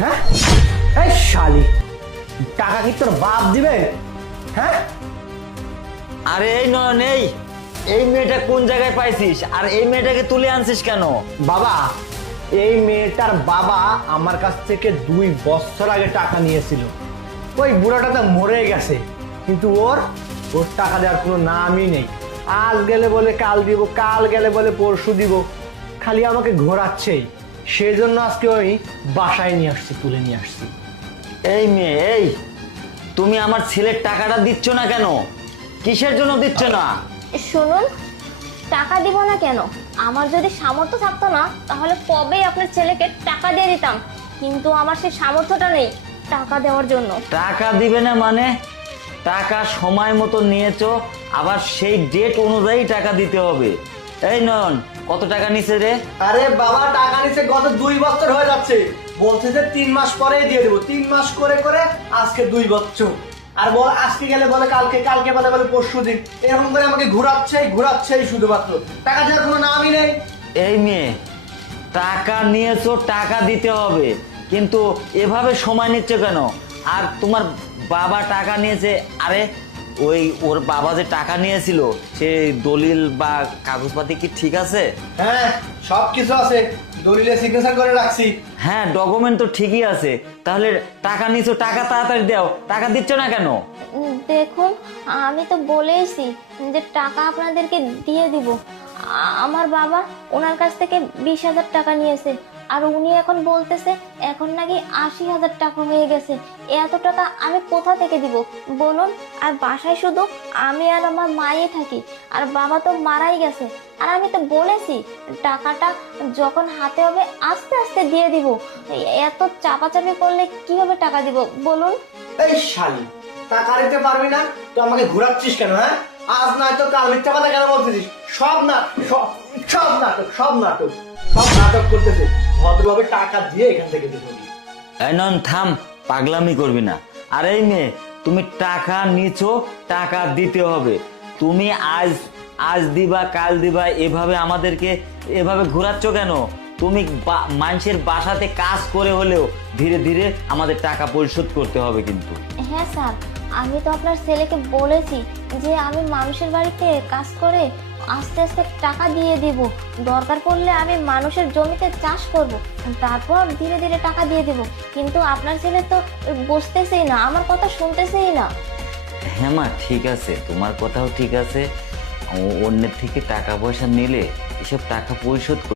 হ্যাঁ এই শালি, টাকা কি তোর বাপ দিবে? হ্যাঁ আরে এই নয়ন, এই মেয়েটা কোন জায়গায় পাইছিস আর এই মেয়েটাকে তুলে আনছিস কেন? বাবা, এই মেয়েটার বাবা আমার কাছ থেকে 2 বছর আগে টাকা নিয়েছিল। ওই বুড়াটা তো মরে গেছে, কিন্তু ওর টাকা দেওয়ার কোনো নামই নেই। আজ গেলে বলে কাল দিব, কাল গেলে বলে পরশু দিব, খালি আমাকে ঘোরাচ্ছেই। সেই জন্য আজকে ওই বাসায় নিয়ে আসছি, তুলে নিয়ে আসছি। এই মেয়ে, তুমি আমার ছেলের টাকাটা দিচ্ছ না কেন? কিসের জন্য দিচ্ছ না? শুনুন, টাকা দিব না কেন? আমার যদি সামর্থ্য থাকতো না তাহলে কবেই আপনার ছেলেকে টাকা দিয়ে দিতাম, কিন্তু আমার সেই সামর্থ্যটা নেই টাকা দেওয়ার জন্য। টাকা দিবে না মানে? টাকা সময় মতো নিয়েছো, আবার সেই ডেট অনুযায়ী টাকা দিতে হবে। এই নয়ন, কত টাকা নিছে রে? আরে বাবা, টাকা নিচ্ছে গত 2 বছর হয়ে যাচ্ছে, বলছে যে 3 মাস পরেই দিয়ে দেবো। 3 মাস করে করে আজকে 2 বছর। আর বল আজকে গেলে বলে কালকে, কালকে বলে বলে পরশু দিন, এরকম করে আমাকে ঘুরাচ্ছেই শুধুমাত্র। টাকা দেওয়ার কোনো নামই নেই। এই মেয়ে, টাকা নিয়েছো, টাকা দিতে হবে, কিন্তু এভাবে সময় নিচ্ছ কেন? আর তোমার বাবা টাকা নিয়েছে, আরে ওর বাবা যে টাকা নিয়েছিল সে দলিল বা কাগজপাতি কি ঠিক আছে? হ্যাঁ, সব কিছু আছে, দলিলে সিগনেচার করে রাখছি। হ্যাঁ, ডকুমেন্ট তো ঠিকই আছে। তাহলে টাকা নিয়েছো, টাকা তাড়াতাড়ি দাও, টাকা দিচ্ছ না কেন? দেখুন, আমি তো বলেইছি যে টাকা আপনাদেরকে দিয়ে দিব। আমার বাবা ওনার কাছ থেকে 20,000 টাকা নিয়েছে, আর উনি এখন বলতেছে এখন নাকি 80,000 টাকা হয়ে গেছে। এত টাকা আমি কোথা থেকে দিব বলুন? আর বাসায় শুধু আমি আর আমার মাই থাকি, আর বাবা তো মারাই গেছে। আর আমি তো বলেছি টাকাটা যখন হাতে হবে আস্তে আস্তে দিয়ে দিব। এত চাপাচাপি করলে কিভাবে টাকা দিব বলুন? এই শালি, টাকা দিতে পারবি না তো আমাকে ঘুরাচ্ছিস কেন? হ্যাঁ, আজ নয় তো কাল মিথ্যা কথা কেন বলতেছিস? সব নাটক করতেছে। ভদ্রভাবে টাকা দিয়ে এখান থেকে দিতে হবে। এই নন, থাম, পাগলামি করবি না। আর এই মেয়ে, তুমি টাকা নিছো, টাকা দিতে হবে। তুমি আজ দিবা কাল দিবা, এভাবে আমাদেরকে এভাবে ঘোরাচ্ছ কেন? তুমি মানুষের বাসাতে কাজ করে হলেও ধীরে ধীরে আমাদের টাকা পরিশোধ করতে হবে কিন্তু। হ্যাঁ স্যার, আমি তো আপনার ছেলেকে বলেছি যে আমি মানুষের বাড়িতে কাজ করে আস্তে আস্তে টাকা দিয়ে দিব। দরকার পড়লে আমি মানুষের জমিতে চাষ করব, তারপর ধীরে ধীরে টাকা দিয়ে দিব। কিন্তু আপনার ছেলে তো বুঝতেছেই না, আমার কথা শুনতেছেই না। হ্যাঁ মা, ঠিক আছে, তোমার কথাও ঠিক আছে। অন্যের থেকে টাকা পয়সা নিলে এসব টাকা পরিশোধ